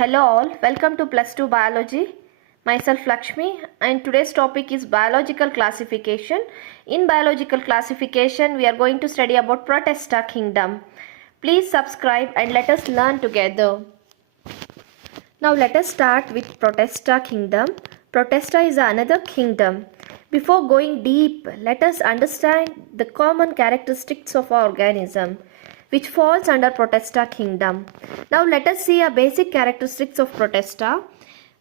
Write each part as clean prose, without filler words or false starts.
Hello all, welcome to Plus 2 Biology. Myself Lakshmi and today's topic is biological classification. In biological classification we are going to study about Protista kingdom. Please subscribe and let us learn together. Now let us start with Protista kingdom. Protista is another kingdom. Before going deep, let us understand the common characteristics of our organism, which falls under Protista kingdom. Now let us see a basic characteristics of Protista.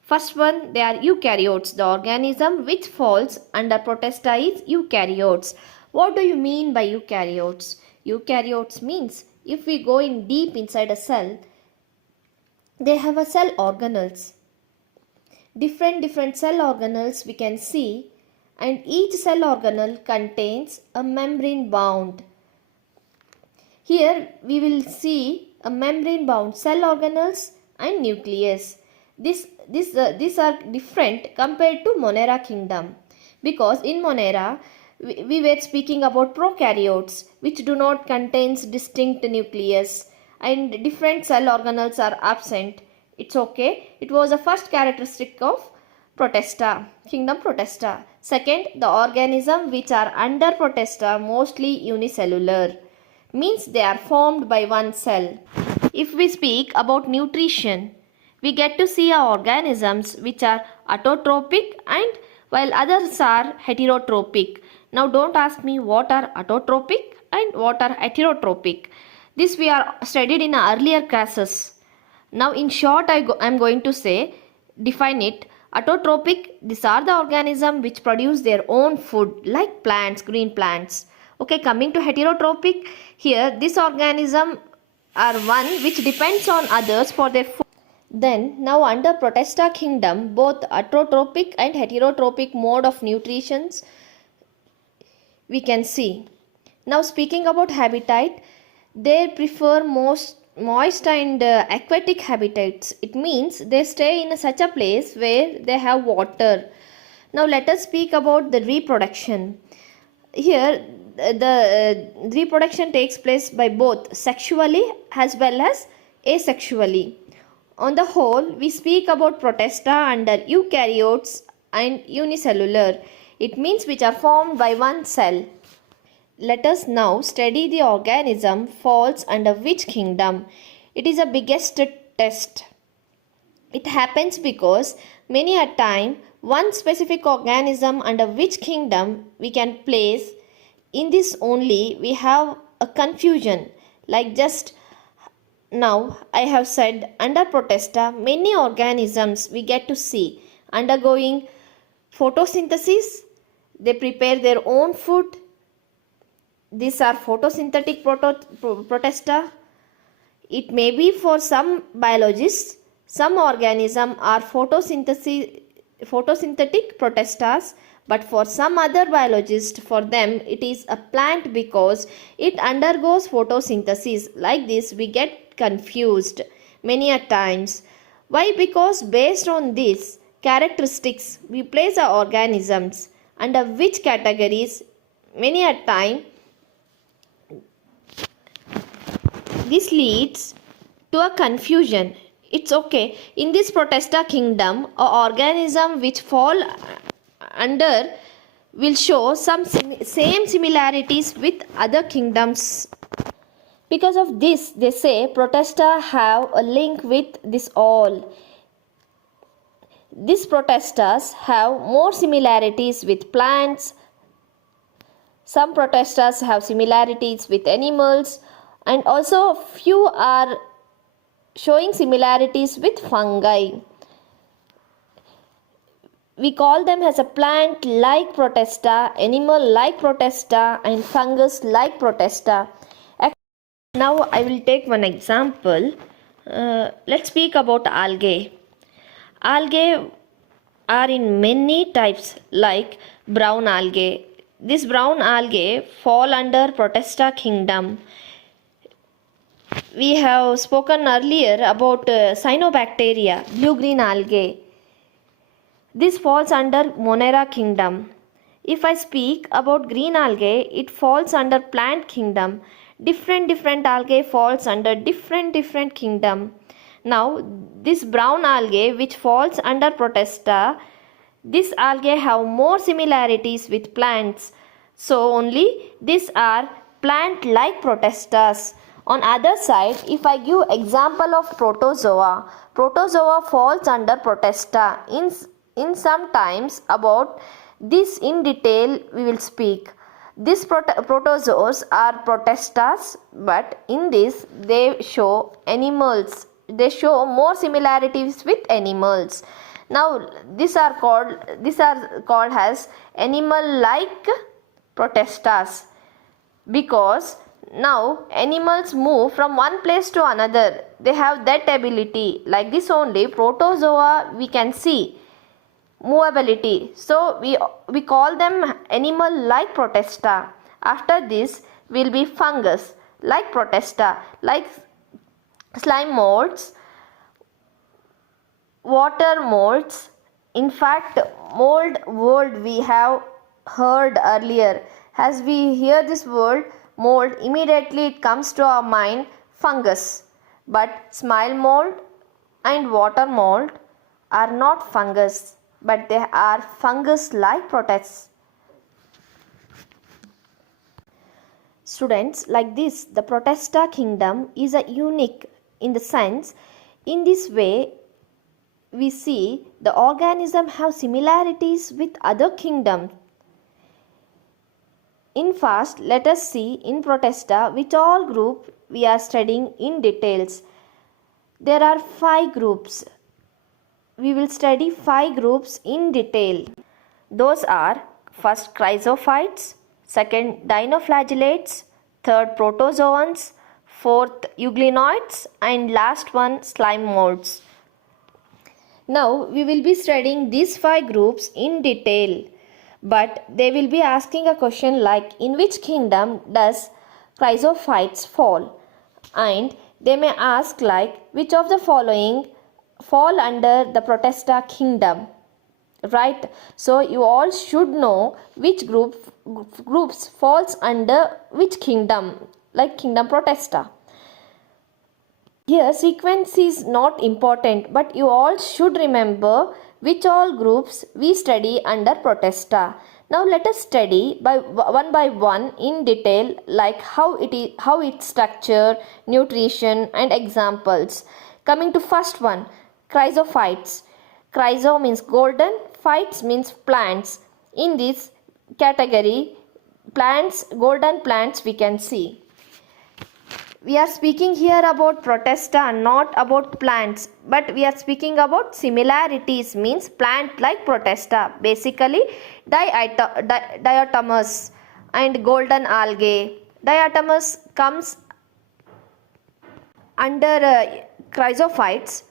First one, they are eukaryotes. The organism which falls under Protista is eukaryotes. What do you mean by eukaryotes? Eukaryotes means if we go in deep inside a cell, they have a cell organelles. Different cell organelles we can see, and each cell organelle contains a membrane bound. Here we will see a membrane bound cell organelles and nucleus. These are different compared to Monera kingdom, because in Monera we were speaking about prokaryotes which do not contain distinct nucleus and different cell organelles are absent. It's okay. It was the first characteristic of Protista, kingdom Protista. Second, the organism which are under Protista mostly unicellular, means they are formed by one cell. If we speak about nutrition, we get to see our organisms which are autotrophic and while others are heterotrophic. Now don't ask me what are autotrophic and what are heterotrophic. This we are studied in earlier classes. Now in short I am going to say, define it. Autotrophic, these are the organisms which produce their own food like plants, green plants. Okay, coming to heterotrophic, here this organism are one which depends on others for their food. Then now under Protista kingdom, both autotrophic and heterotrophic mode of nutrition we can see. Now speaking about habitat, they prefer most moist and aquatic habitats. It means they stay in such a place where they have water. Now let us speak about the reproduction. Here the reproduction takes place by both sexually as well as asexually. On the whole, we speak about Protista under eukaryotes and unicellular. It means which are formed by one cell. Let us now study the organism falls under which kingdom. It is the biggest test. It happens because many a time one specific organism under which kingdom we can place. In this only we have a confusion, like just now I have said under Protista many organisms we get to see undergoing photosynthesis. They prepare their own food. These are photosynthetic Protista. It may be for some biologists, some organisms are photosynthetic Protistas, but for some other biologists, for them it is a plant because it undergoes photosynthesis. Like this we get confused many a times. Why? Because based on these characteristics we place our organisms under which categories. Many a time this leads to a confusion. It's okay. In this Protista kingdom, an organism which fall under will show some same similarities with other kingdoms. Because of this, they say Protista have a link with this all. These Protistas have more similarities with plants. Some Protistas have similarities with animals, and also few are showing similarities with fungi. We call them as a plant like Protista, animal like Protista, and fungus like Protista. Now I will take one example. Let's speak about algae. Algae are in many types like brown algae. This brown algae fall under Protista kingdom. We have spoken earlier about cyanobacteria, blue-green algae. This falls under Monera kingdom. If I speak about green algae, it falls under plant kingdom. Different algae falls under different kingdom. Now this brown algae which falls under Protista, this algae have more similarities with plants. So only these are plant-like Protistas. On other side, if I give example of Protozoa, Protozoa falls under Protista. In some times about this in detail we will speak. These protozoas are Protistas, but in this they show animals. They show more similarities with animals. Now these are called as animal-like Protistas, because now animals move from one place to another. They have that ability. Like this only Protozoa we can see movability. So we call them animal like Protista. After this will be fungus like Protista, like slime molds, water molds. In fact, mold word we have heard earlier. As we hear this word mold, immediately it comes to our mind fungus. But smile mold and water mold are not fungus, but they are fungus-like protists. Students, like this, the Protista kingdom is a unique in the sense, in this way, we see the organism have similarities with other kingdoms. In first, let us see in Protista which all group we are studying in details. There are 5 groups. We will study 5 groups in detail. Those are first Chrysophytes, second Dinoflagellates, third Protozoans, fourth Euglenoids, and last one slime molds. Now we will be studying these 5 groups in detail, but they will be asking a question like in which kingdom does Chrysophytes fall, and they may ask like which of the following fall under the Protista kingdom, right? So you all should know which groups falls under which kingdom, like kingdom Protista. Here sequence is not important, but you all should remember which all groups we study under Protista. Now let us study by one in detail, like how its structure, nutrition and examples. Coming to first one, Chrysophytes. Chryso means golden, phytes means plants. In this category, plants, golden plants we can see. We are speaking here about Protista, not about plants, but we are speaking about similarities, means plant like Protista, basically Diatomaceous and golden algae. Diatomaceous comes under Chrysophytes.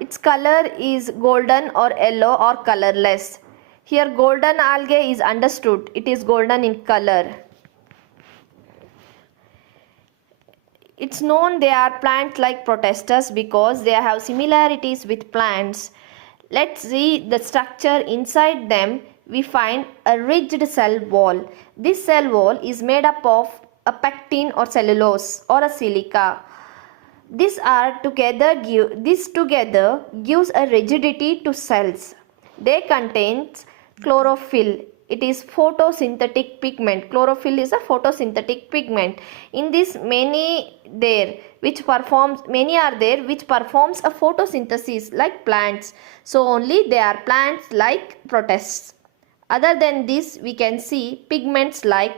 Its color is golden or yellow or colorless. Here golden algae is understood, it is golden in color. It's known they are plant-like Protistas because they have similarities with plants. Let's see the structure inside them. We find a rigid cell wall. This cell wall is made up of a pectin or cellulose or a silica. This together gives a rigidity to cells. They contain chlorophyll. It is photosynthetic pigment. Chlorophyll is a photosynthetic pigment. In this many are there which performs a photosynthesis like plants. So only they are plants like Protists. Other than this, we can see pigments like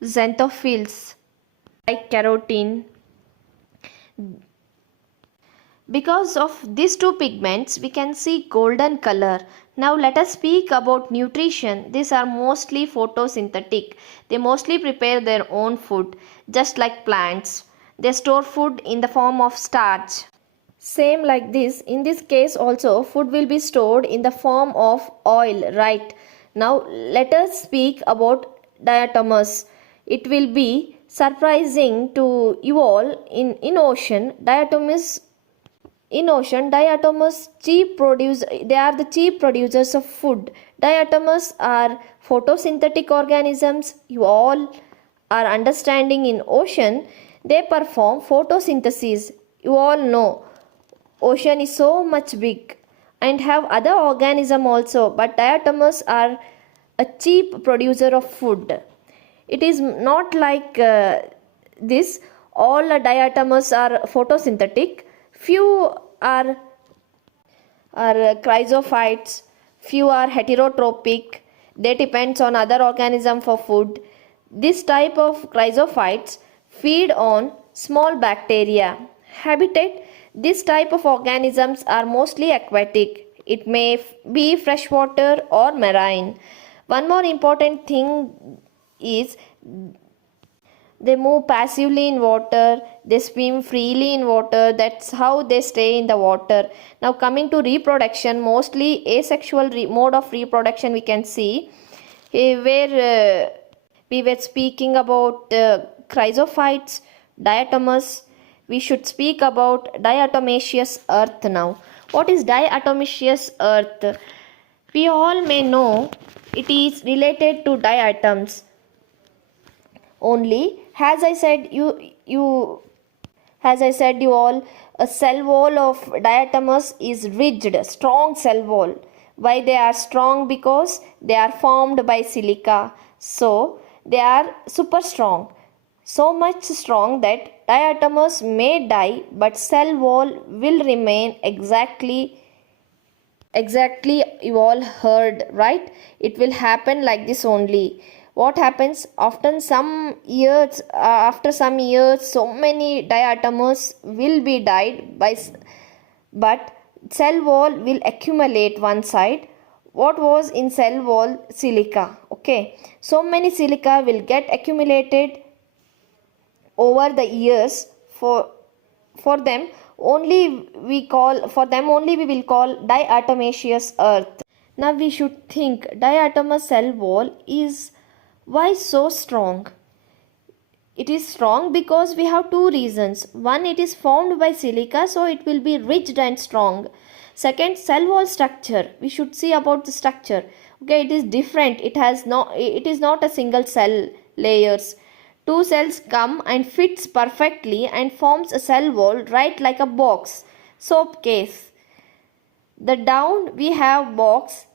xanthophylls, like carotene. Because of these two pigments, we can see golden color. Now let us speak about nutrition. These are mostly photosynthetic. They mostly prepare their own food, just like plants. They store food in the form of starch. Same like this, in this case also food will be stored in the form of oil, right? Now let us speak about Diatomaceous. It will be surprising to you all in ocean. Diatomaceous they are the chief producers of food. Diatomaceous are photosynthetic organisms. You all are understanding in ocean. They perform photosynthesis. You all know ocean is so much big and have other organism also, but diatoms are a cheap producer of food. It is not like this. All diatoms are photosynthetic. Few are chrysophytes, few are heterotrophic. They depends on other organism for food. This type of chrysophytes feed on small bacteria. Habitat: this type of organisms are mostly aquatic. It may be freshwater or marine. One more important thing is they move passively in water, they swim freely in water. That's how they stay in the water. Now coming to reproduction, mostly asexual mode of reproduction we can see, where we were speaking about chrysophytes, diatoms. We should speak about diatomaceous earth now. What is diatomaceous earth? We all may know it is related to diatoms only. As I said you all, a cell wall of diatoms is rigid, strong cell wall. Why they are strong? Because they are formed by silica. So they are super strong, so much strong that diatoms may die, but cell wall will remain exactly. You all heard right? It will happen like this only. What happens after some years, so many diatoms will be died by, but cell wall will accumulate one side. What was in cell wall? Silica. Okay, so many silica will get accumulated over the years. For them only we will call diatomaceous earth. Now we should think diatomous cell wall is why so strong? It is strong because we have two reasons. One, it is formed by silica, so it will be rigid and strong. Second, cell wall structure. We should see about the structure. Okay, it is different. It is not a single cell layers. Two cells come and fits perfectly and forms a cell wall right like a box, soap case. The down we have box,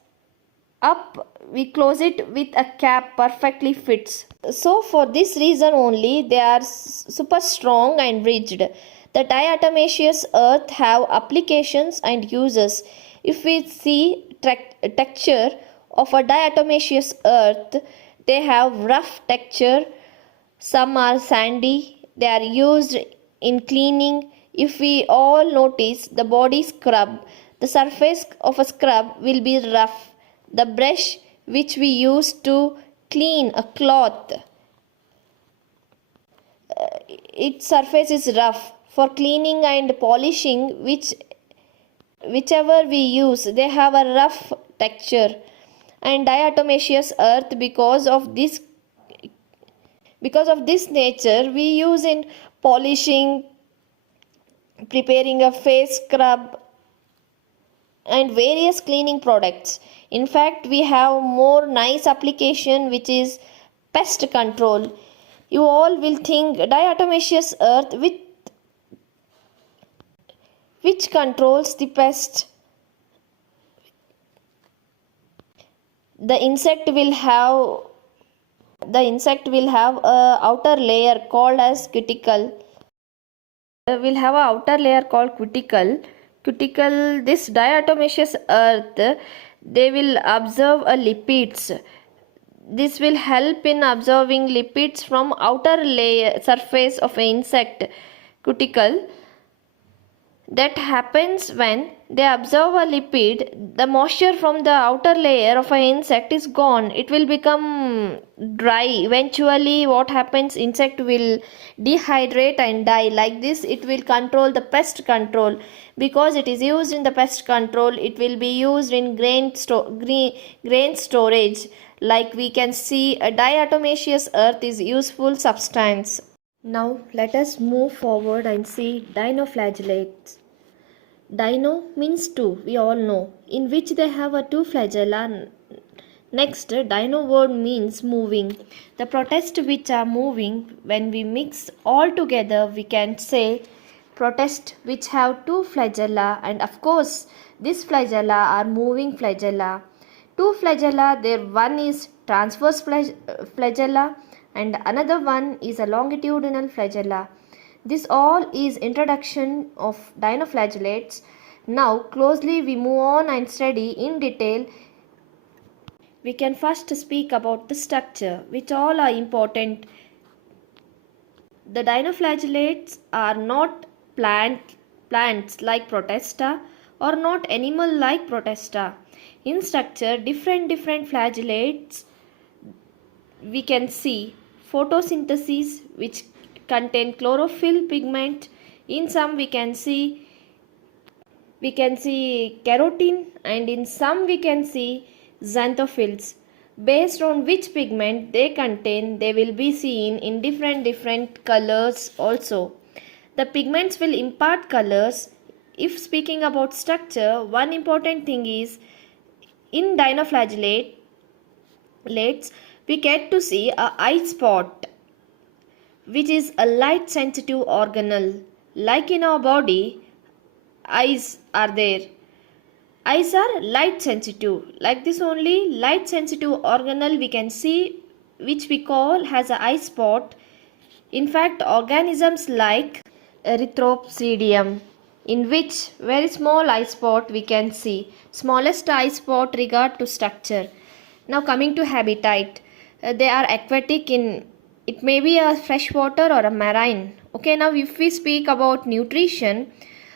up we close it with a cap, perfectly fits. So for this reason only they are super strong and rigid. The diatomaceous earth have applications and uses. If we see texture of a diatomaceous earth, they have rough texture. Some are sandy. They are used in cleaning. If we all notice the body scrub, the surface of a scrub will be rough. The brush which we use to clean a cloth, its surface is rough. For cleaning and polishing, whichever we use, they have a rough texture. And diatomaceous earth, because of this nature, we use in polishing, preparing a face scrub and various cleaning products. In fact, we have more nice application which is pest control. You all will think diatomaceous earth which controls the pest. The insect will have a outer layer called as cuticle. Will have a outer layer called cuticle. This diatomaceous earth, they will absorb lipids. This will help in absorbing lipids from outer layer surface of an insect cuticle. That happens when they absorb a lipid, the moisture from the outer layer of an insect is gone. It will become dry. Eventually what happens, insect will dehydrate and die. Like this it will control the pest control. Because it is used in the pest control, it will be used in grain storage. Like we can see, a diatomaceous earth is useful substance. Now let us move forward and see dinoflagellates. Dino means two, we all know, in which they have a two flagella. Next, dino word means moving. The protists which are moving, when we mix all together, we can say Protists which have two flagella, and of course these flagella are moving flagella. Two flagella, there one is transverse flagella and another one is a longitudinal flagella. This all is introduction of dinoflagellates. Now closely we move on and study in detail. We can first speak about the structure, which all are important. The dinoflagellates are not plants like Protista or not animal like Protista. In structure, different flagellates we can see photosynthesis, which contain chlorophyll pigment. In some we can see carotene, and in some we can see xanthophylls. Based on which pigment they contain, they will be seen in different colors also. The pigments will impart colors. If speaking about structure, one important thing is in dinoflagellates we get to see a eye spot, which is a light sensitive organelle. Like in our body, eyes are there. Eyes are light sensitive. Like this only, light sensitive organelle we can see, which we call has a eye spot. In fact, organisms like erythrobasidium, in which very small eye spot we can see. Smallest eye spot regard to structure. Now coming to habitat, they are aquatic in, it may be a freshwater or a marine. Okay, now if we speak about nutrition,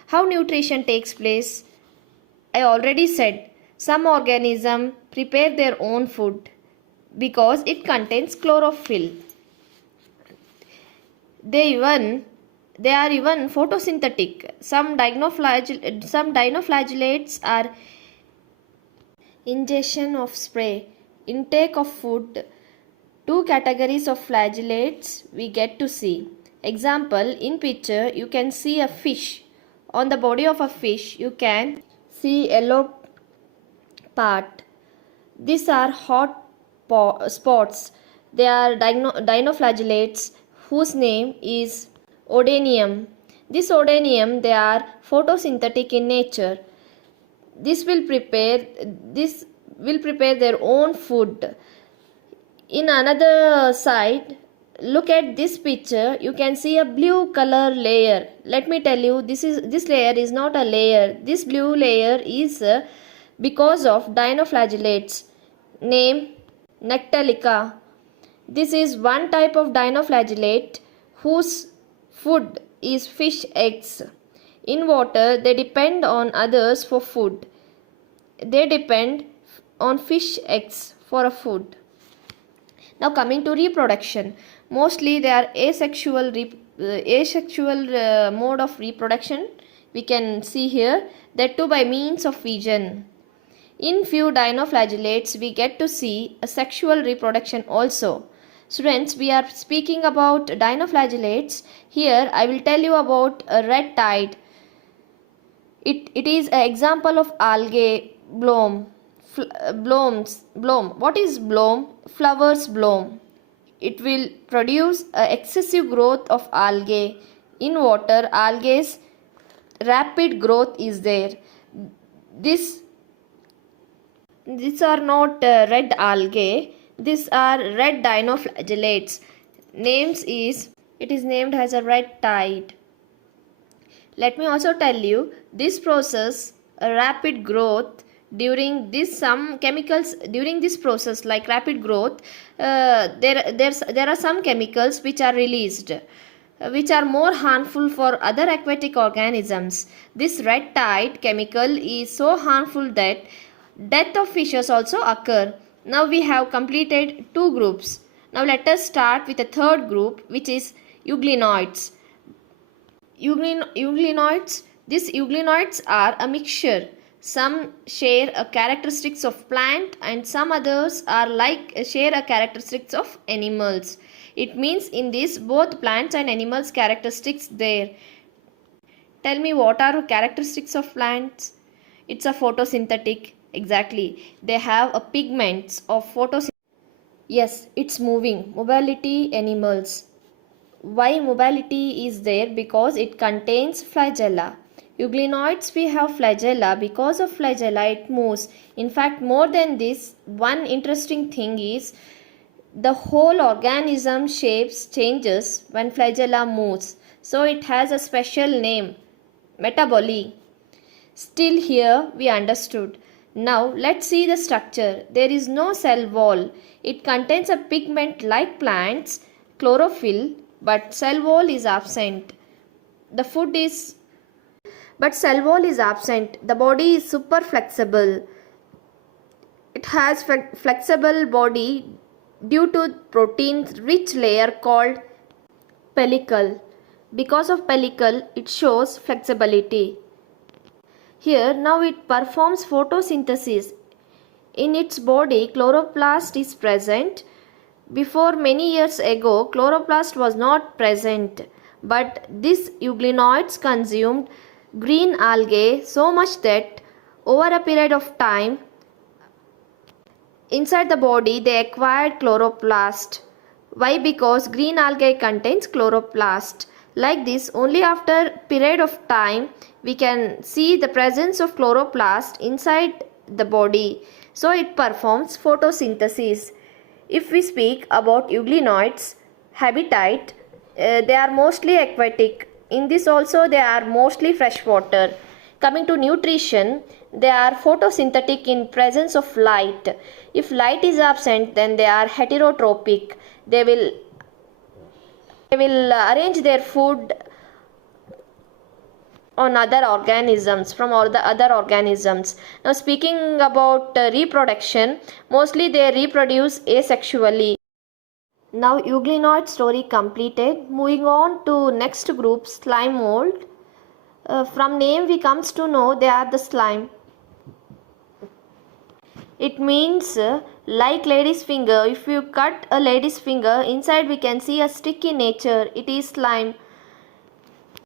how nutrition takes place, I already said some organisms prepare their own food because it contains chlorophyll. They are even photosynthetic. Some dinoflagellates are ingestion of spray, intake of food. Two categories of flagellates we get to see. Example, in picture you can see a fish. On the body of a fish you can see yellow part. These are hot spots. They are dinoflagellates whose name is Odenium. This Odenium, they are photosynthetic in nature. This will prepare their own food. In another side, look at this picture, you can see a blue color layer. Let me tell you, this layer is not a layer. This blue layer is because of dinoflagellates. Name Nectalica. This is one type of dinoflagellate whose food is fish eggs. In water, they depend on others for food. They depend on fish eggs for a food. Now coming to reproduction, mostly they are asexual mode of reproduction. We can see here, that too by means of fission. In few dinoflagellates we get to see a sexual reproduction also. Students, we are speaking about dinoflagellates. Here I will tell you about a red tide. It is an example of algae bloom. What is bloom? Flowers bloom. It will produce excessive growth of algae. In water, algae's rapid growth is there. These are not red algae. These are red dinoflagellates. It is named as a red tide. Let me also tell you, this process, a rapid growth, during this some chemicals during this process like rapid growth, there are some chemicals which are released, which are more harmful for other aquatic organisms. This red tide chemical is so harmful that death of fishes also occur. Now we have completed two groups. Now let us start with a third group, which is euglenoids. Euglenoids. These euglenoids are a mixture. Some share a characteristics of plant and some others are share a characteristics of animals. It means in this both plants and animals characteristics there. Tell me, what are characteristics of plants? It's a photosynthetic. Exactly. They have a pigments of photosynthesis. Yes, it's moving. Mobility animals. Why mobility is there? Because it contains flagella. Euglenoids, we have flagella. Because of flagella it moves. In fact, more than this, one interesting thing is the whole organism shapes changes when flagella moves. So it has a special name, metaboly. Still here we understood. Now let's see the structure. There is no cell wall. It contains a pigment like plants, chlorophyll, but cell wall is absent. The cell wall is absent. The body is super flexible. It has flexible body due to proteins rich layer called pellicle. Because of pellicle, it shows flexibility. Here now it performs photosynthesis. In its body, chloroplast is present. Before many years ago, chloroplast was not present, but these euglenoids consumed green algae so much that over a period of time, inside the body they acquired chloroplast. Why? Because green algae contains chloroplast. Like this, only after a period of time we can see the presence of chloroplast inside the body. So it performs photosynthesis. If we speak about euglenoids habitat, they are mostly aquatic. In this also they are mostly freshwater. Coming to nutrition, they are photosynthetic in presence of light. If light is absent, then they are heterotrophic. They will arrange their food on other organisms, from all the other organisms. Now speaking about reproduction, mostly they reproduce asexually. Now euglenoid story completed. Moving on to next group, slime mold. From name we comes to know they are the slime. It means like lady's finger. If you cut a lady's finger, inside we can see a sticky nature. It is slime.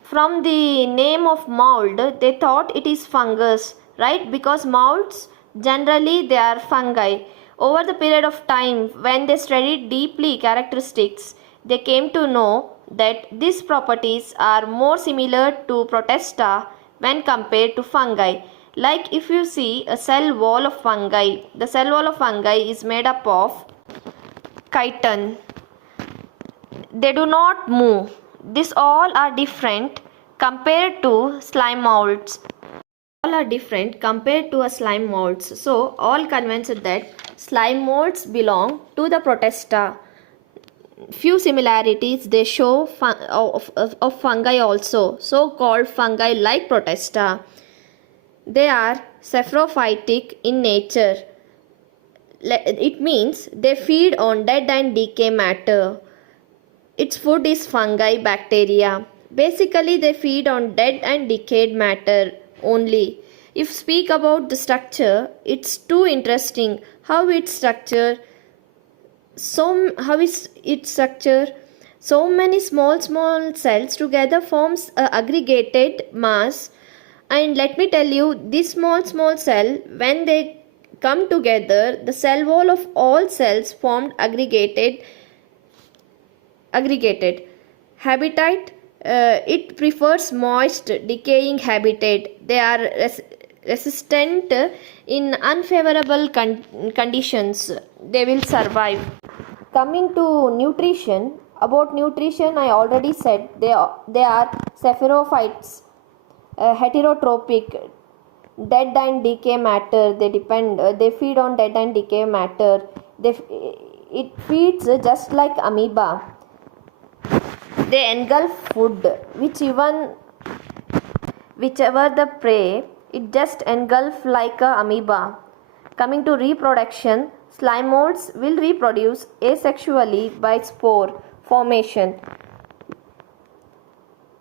From the name of mould, they thought it is fungus, right? Because moulds generally they are fungi. Over the period of time, when they studied deeply characteristics, they came to know that these properties are more similar to Protista when compared to fungi. Like if you see a cell wall of fungi, the cell wall of fungi is made up of chitin. They do not move. These all are different compared to slime molds. All are different compared to a slime molds. So all convinced that slime molds belong to the Protista. Few similarities they show of fungi also, so called fungi like Protista. They are saprophytic in nature. It means they feed on dead and decay matter. Its food is fungi, bacteria. Basically they feed on dead and decayed matter only. If speak about the structure, it's too interesting. How is its structure? So many small cells together forms a aggregated mass. And let me tell you, this small cell, when they come together, the cell wall of all cells formed aggregated. Habitat, it prefers moist decaying habitat. They are resistant in unfavorable conditions. They will survive. Coming to nutrition, about nutrition I already said they are saprophytes, heterotrophic, dead and decay matter. They feed on dead and decay matter. It feeds just like amoeba. They engulf food, whichever the prey, it just engulf like a amoeba. Coming to reproduction, slime molds will reproduce asexually by spore formation.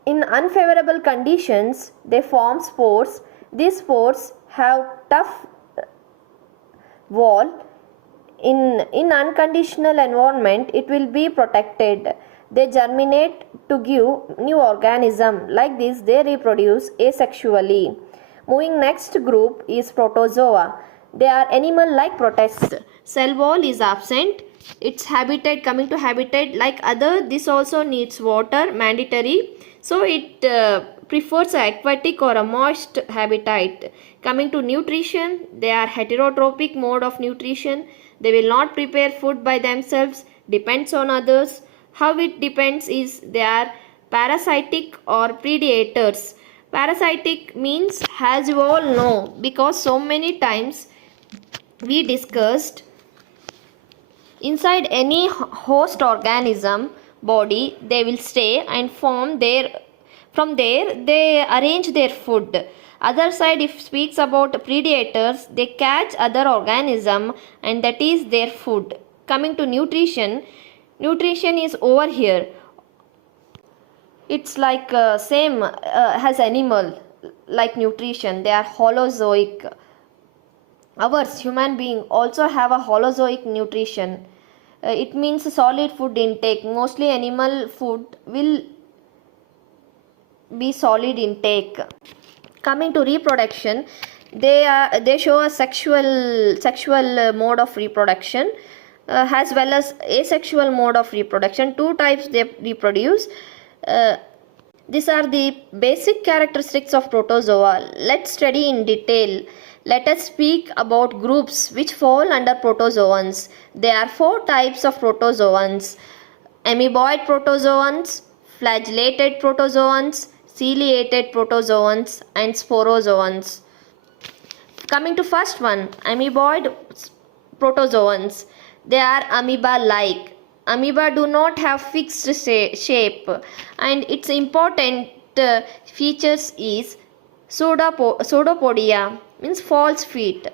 In unfavorable conditions, they form spores. These spores have tough wall. In unconditional environment, it will be protected. They germinate to give new organism. Like this, they reproduce asexually. Moving next group is Protozoa. They are animal like protists. Cell wall is absent. Its habitat, coming to habitat, like other, this also needs water, mandatory. So it prefers a aquatic or a moist habitat. Coming to nutrition, they are heterotrophic mode of nutrition. They will not prepare food by themselves, depends on others. How it depends is they are parasitic or predators. Parasitic means, as you all know, because so many times we discussed, inside any host organism body they will stay and from there they arrange their food. Other side, if speaks about predators, they catch other organism and that is their food. Coming to nutrition, nutrition is over here. It's like same as animal like nutrition. They are holozoic. Ours human being also have a holozoic nutrition. It means solid food intake. Mostly animal food will be solid intake. Coming to reproduction, they show a sexual mode of reproduction as well as asexual mode of reproduction. Two types they reproduce. These are the basic characteristics of protozoa. Let's study in detail. Let us speak about groups which fall under protozoans. There are four types of protozoans: amoeboid protozoans, flagellated protozoans, ciliated protozoans, and sporozoans. Coming to first one, amoeboid protozoans. They are amoeba-like. Amoeba do not have fixed shape, and its important features is pseudopodia, means false feet.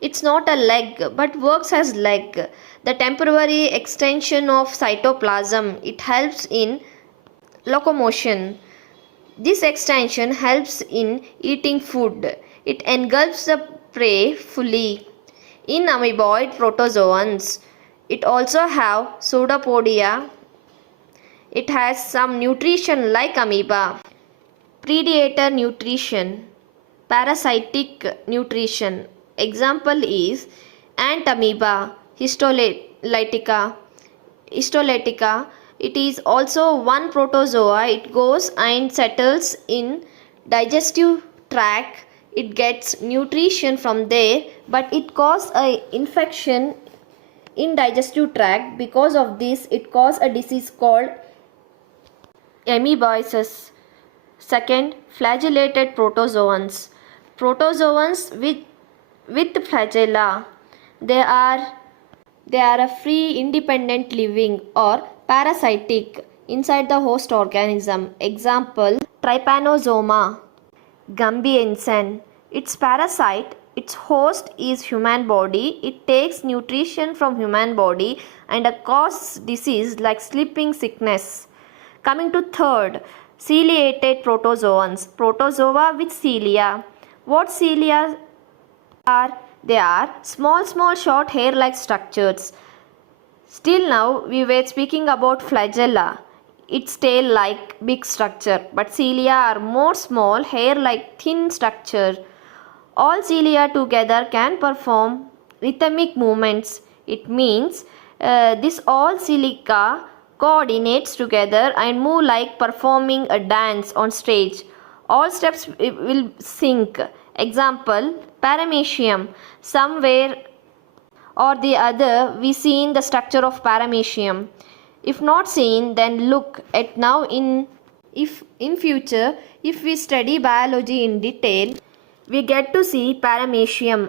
It's not a leg but works as leg. The temporary extension of cytoplasm, it helps in locomotion. This extension helps in eating food. It engulfs the prey fully. In amoeboid protozoans, it also have pseudopodia. It has some nutrition like amoeba. Predator nutrition, parasitic nutrition. Example is ant amoeba, histolytica. It is also one protozoa. It goes and settles in digestive tract. It gets nutrition from there, but it causes a infection in digestive tract. Because of this, it causes a disease called amoeboisis. Second, flagellated protozoans. Protozoans with flagella. They are a free independent living or parasitic inside the host organism. Example, trypanosoma gambiensen. Its parasite, its host is human body. It takes nutrition from human body and causes disease like sleeping sickness. Coming to third, ciliated protozoans. Protozoa with cilia. What cilia are? They are small short hair like structures. Still now we were speaking about flagella. Its tail like big structure, but cilia are more small hair like thin structure. All cilia together can perform rhythmic movements. It means this all silica coordinates together and move like performing a dance on stage. All steps will sync. Example, paramecium. Somewhere or the other we seen the structure of paramecium. If not seen, then look at now. In future, if we study biology in detail, we get to see paramecium.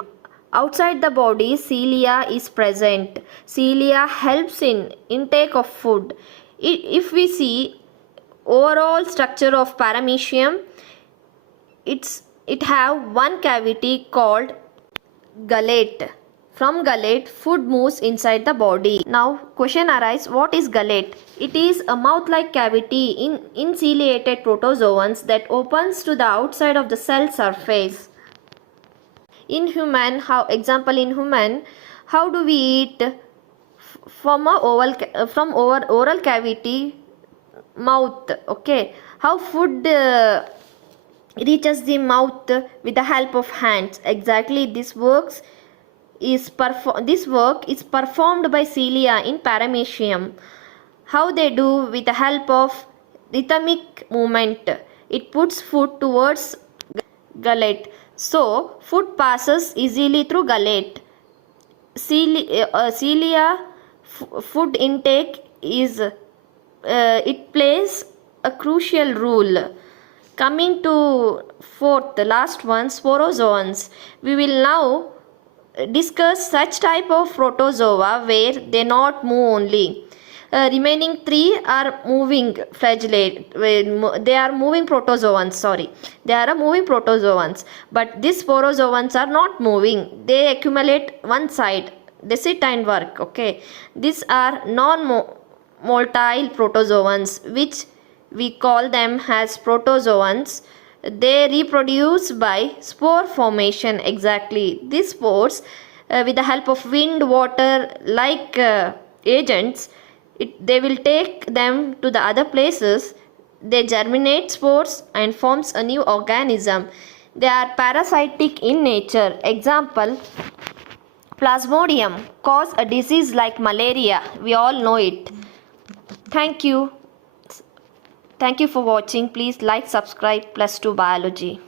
Outside the body, cilia is present. Cilia helps in intake of food. If we see overall structure of paramecium, it have one cavity called gullet. From gullet, food moves inside the body. Now question arises, what is gullet? It is a mouth-like cavity in ciliated protozoans that opens to the outside of the cell surface. In human, how do we eat? From oral cavity, mouth. Okay, how food reaches the mouth with the help of hands. Exactly, this work is performed by cilia in paramecium. How they do? With the help of rhythmic movement. It puts food towards gullet. So food passes easily through gullet. Cilia food intake is it plays a crucial role. Coming to fourth, the last one, sporozoans. We will now discuss such type of protozoa where they not move only. Remaining three are moving flagellate. They are moving protozoans. Sorry, they are moving protozoans. But these sporozoans are not moving. They accumulate one side. They sit and work. Okay, these are non-motile protozoans, which we call them as protozoans. They reproduce by spore formation. Exactly, these spores with the help of wind, water like agents, they will take them to the other places. They germinate spores and forms a new organism. They are parasitic in nature. Example, plasmodium cause a disease like malaria. We all know it. Thank you. Thank you for watching. Please like, subscribe +2 Biology.